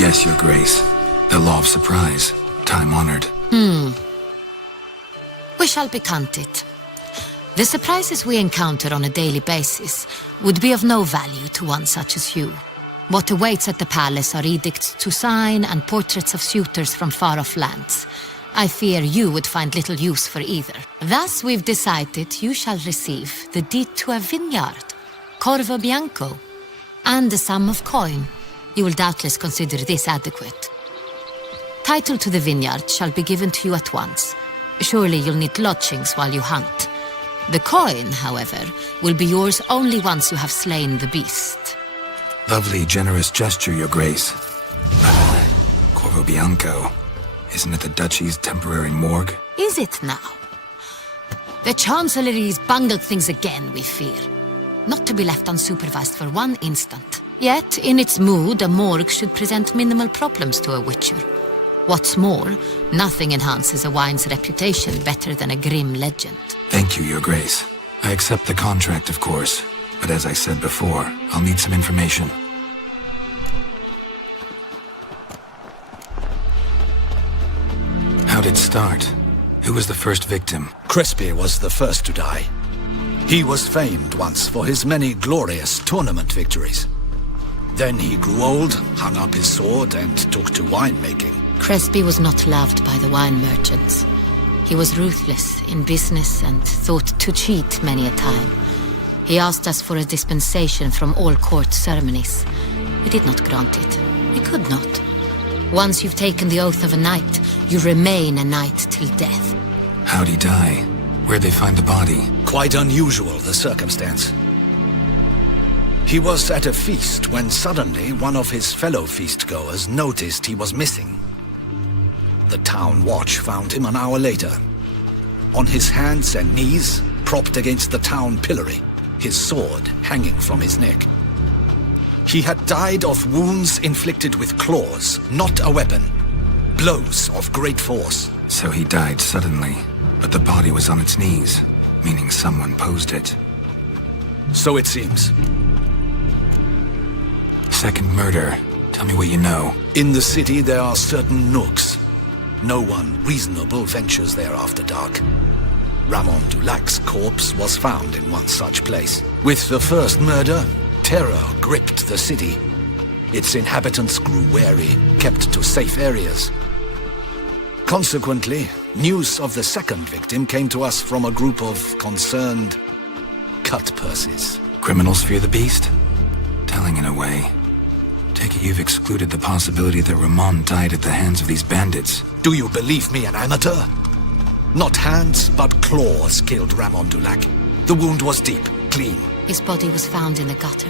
Yes, Your Grace. The law of surprise. Time-honored. We shall be content. The surprises we encounter on a daily basis would be of no value to one such as you. What awaits at the palace are edicts to sign and portraits of suitors from far-off lands. I fear you would find little use for either. Thus we've decided you shall receive the deed to a vineyard, Corvo Bianco, and a sum of coin. You will doubtless consider this adequate. Title to the vineyard shall be given to you at once. Surely you'll need lodgings while you hunt. The coin, however, will be yours only once you have slain the beast. Lovely, generous gesture, Your Grace. Corvo Bianco. Isn't it the Duchy's temporary morgue? Is it now? The Chancellery's bungled things again, we fear. Not to be left unsupervised for one instant. Yet, in its mood, a morgue should present minimal problems to a witcher. What's more, nothing enhances a wine's reputation better than a grim legend. Thank you, Your Grace. I accept the contract, of course. But as I said before, I'll need some information. How'd it start? Who was the first victim? Crespi was the first to die. He was famed once for his many glorious tournament victories. Then he grew old, hung up his sword, and took to winemaking. Crespi was not loved by the wine merchants. He was ruthless in business and thought to cheat many a time. He asked us for a dispensation from all court ceremonies. We did not grant it. We could not. Once you've taken the oath of a knight, you remain a knight till death. How'd he die? Where'd they find the body? Quite unusual, the circumstance. He was at a feast when suddenly one of his fellow feastgoers noticed he was missing. The town watch found him an hour later. On his hands and knees, propped against the town pillory, his sword hanging from his neck. He had died of wounds inflicted with claws, not a weapon. Blows of great force. So he died suddenly, but the body was on its knees, meaning someone posed it. So it seems. Second murder. Tell me what you know. In the city there are certain nooks. No one reasonable ventures there after dark. Ramon Dulac's corpse was found in one such place. With the first murder, terror gripped the city. Its inhabitants grew wary, kept to safe areas. Consequently, news of the second victim came to us from a group of concerned cut-purses. Criminals fear the beast? Telling in a way. Take it you've excluded the possibility that Ramon died at the hands of these bandits. Do you believe me an amateur? Not hands, but claws killed Ramon Dulac. The wound was deep, clean. His body was found in the gutter,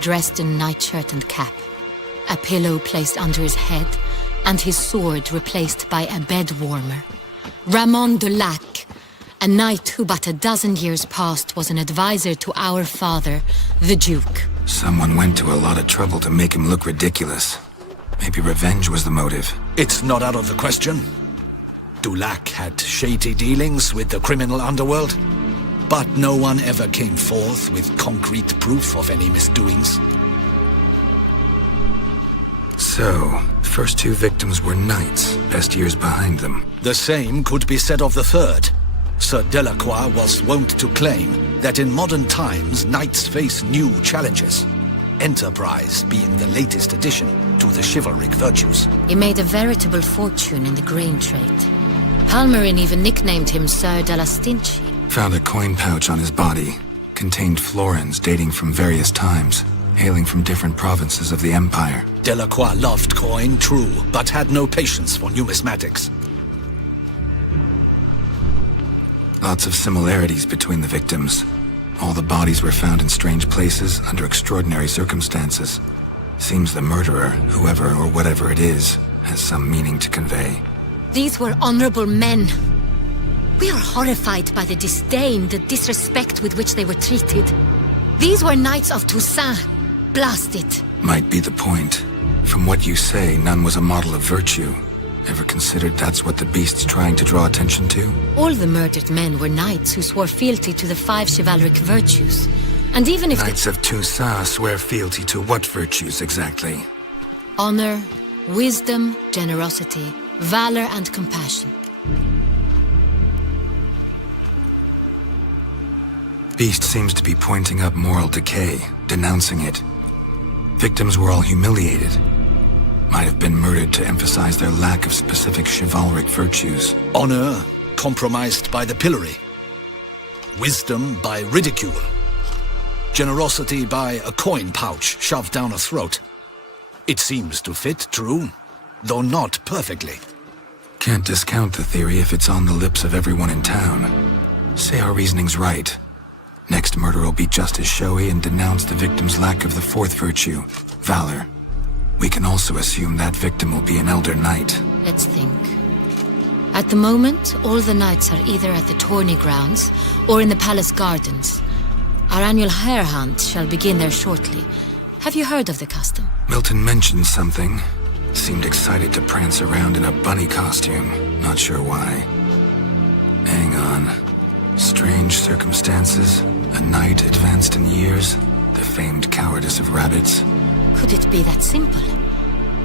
dressed in nightshirt and cap, a pillow placed under his head, and his sword replaced by a bed warmer. Ramon Dulac, a knight who but a dozen years past was an advisor to our father, the Duke. Someone went to a lot of trouble to make him look ridiculous. Maybe revenge was the motive. It's not out of the question. Dulac had shady dealings with the criminal underworld, but no one ever came forth with concrete proof of any misdoings. So, first two victims were knights, best years behind them. The same could be said of the third. Sir Delacroix was wont to claim that in modern times knights face new challenges, enterprise being the latest addition to the chivalric virtues. He made a veritable fortune in the grain trade. Palmerin even nicknamed him Sir de la Stinchi. Found a coin pouch on his body. Contained florins dating from various times, hailing from different provinces of the Empire. Delacroix loved coin, true, but had no patience for numismatics. Lots of similarities between the victims. All the bodies were found in strange places under extraordinary circumstances. Seems the murderer, whoever or whatever it is, has some meaning to convey. These were honorable men. We are horrified by the disdain, the disrespect with which they were treated. These were knights of Toussaint. Blast it. Might be the point. From what you say, none was a model of virtue. Ever considered that's what the beast's trying to draw attention to? All the murdered men were knights who swore fealty to the 5 chivalric virtues. And even if Knights of Toussaint swear fealty to what virtues exactly? honor, Wisdom, generosity, valor, and compassion. Beast seems to be pointing up moral decay, denouncing it. Victims were all humiliated. Might have been murdered to emphasize their lack of specific chivalric virtues. Honor compromised by the pillory. Wisdom by ridicule. Generosity by a coin pouch shoved down a throat. It seems to fit, true, though not perfectly. Can't discount the theory if it's on the lips of everyone in town. Say our reasoning's right. Next murder will be just as showy and denounce the victim's lack of the fourth virtue, valor. We can also assume that victim will be an elder knight. Let's think. At the moment, all the knights are either at the tourney grounds or in the palace gardens. Our annual hare hunt shall begin there shortly. Have you heard of the custom? Milton mentioned something. Seemed excited to prance around in a bunny costume. Not sure why. Hang on. Strange circumstances. A knight advanced in years. The famed cowardice of rabbits. Could it be that simple?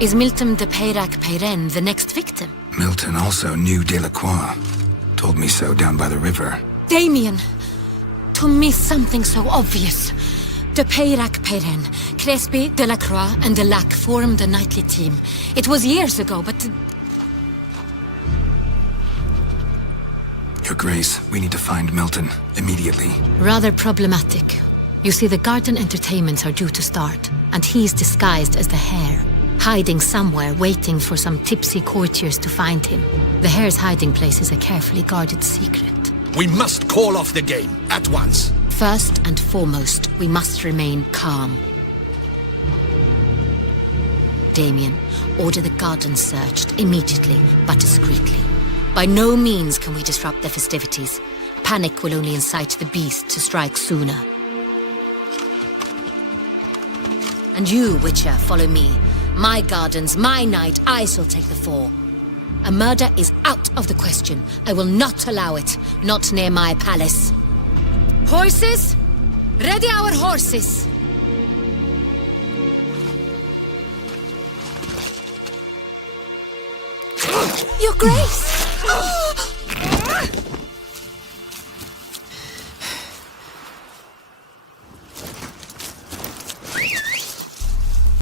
Is Milton de Peyrac-Peyren the next victim? Milton also knew Delacroix. Told me so down by the river. Damien! To miss something so obvious. De Peyrac-Peyren, Crespi, Delacroix, and Delac formed a knightly team. It was years ago, but... Your Grace, we need to find Milton, immediately. Rather problematic. You see, the garden entertainments are due to start, and he's disguised as the hare, hiding somewhere, waiting for some tipsy courtiers to find him. The hare's hiding place is a carefully guarded secret. We must call off the game, at once. First and foremost, we must remain calm. Damien, order the garden searched immediately, but discreetly. By no means can we disrupt the festivities. Panic will only incite the beast to strike sooner. And you, Witcher, follow me. My gardens, my night, I shall take the fall. A murder is out of the question. I will not allow it. Not near my palace. Horses? Ready our horses! Your Grace!